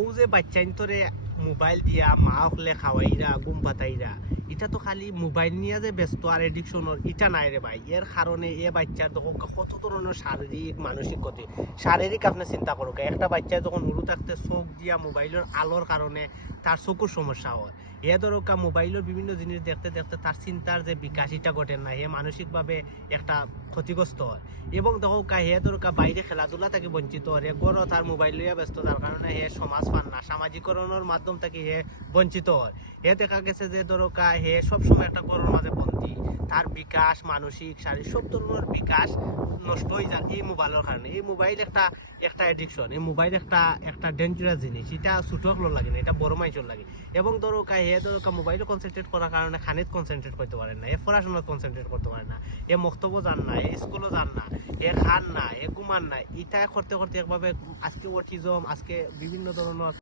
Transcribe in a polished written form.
ও যে বাচ্চা তোরে মোবাইল দিয়া মা হলে খাওয়াইরা গুম পাতাইরা, এটা তো খালি মোবাইল নিয়ে যে ব্যস্ত আর এডিকশন এটা নাই রে ভাই। এর কারণে এ বাচ্চার দেখো কত ধরনের শারীরিক মানসিক ক্ষতি। শারীরিক আপনি চিন্তা করুক, একটা বাচ্চা যখন উড়ু থাকতে চোখ দিয়া মোবাইলের আলোর কারণে তার চকুর সমস্যা হয়। এ ধরকা মোবাইলের বিভিন্ন জিনিস দেখতে দেখতে তার চিন্তার যে বিকাশ এটা ঘটে না, এ মানসিকভাবে একটা ক্ষতিগ্রস্ত হয়। এবং দেখো হে ধরকা বাইরে খেলাধুলা থেকে বঞ্চিত হয়, গড় তার মোবাইল লইয়া ব্যস্ত, তার কারণে হে সমাজ পান না, সামাজিকরণের মাধ্যম থেকে হে বঞ্চিত হয়। হে দেখা গেছে যে ধরকা হে সবসময় একটা গড়ের মাঝে বন্দী, তার বিকাশ মানসিক শারীরিক সব ধরনের বিকাশ নষ্ট হয়ে যায় এই মোবাইলের কারণে। এই মোবাইল একটা একটা এডিকশন, এই মোবাইল একটা একটা ডেঞ্জারাস জিনিস। এটা ছোট হলো লাগে না, এটা বড় মাইচর লাগে। এবং ধরকা হে ধরকা মোবাইলে কনসেন্ট্রেট করার কারণে খানিত কনসেন্ট্রেট করতে পারে না, এ পড়াশোনায় কনসেন্ট্রেট করতে পারে না, এ মক্তব্য যান না, এ স্কুলও যান না, এ খান না, এ ঘুমান না। এটা করতে করতে একভাবে আজকে অটিজম, আজকে বিভিন্ন ধরনের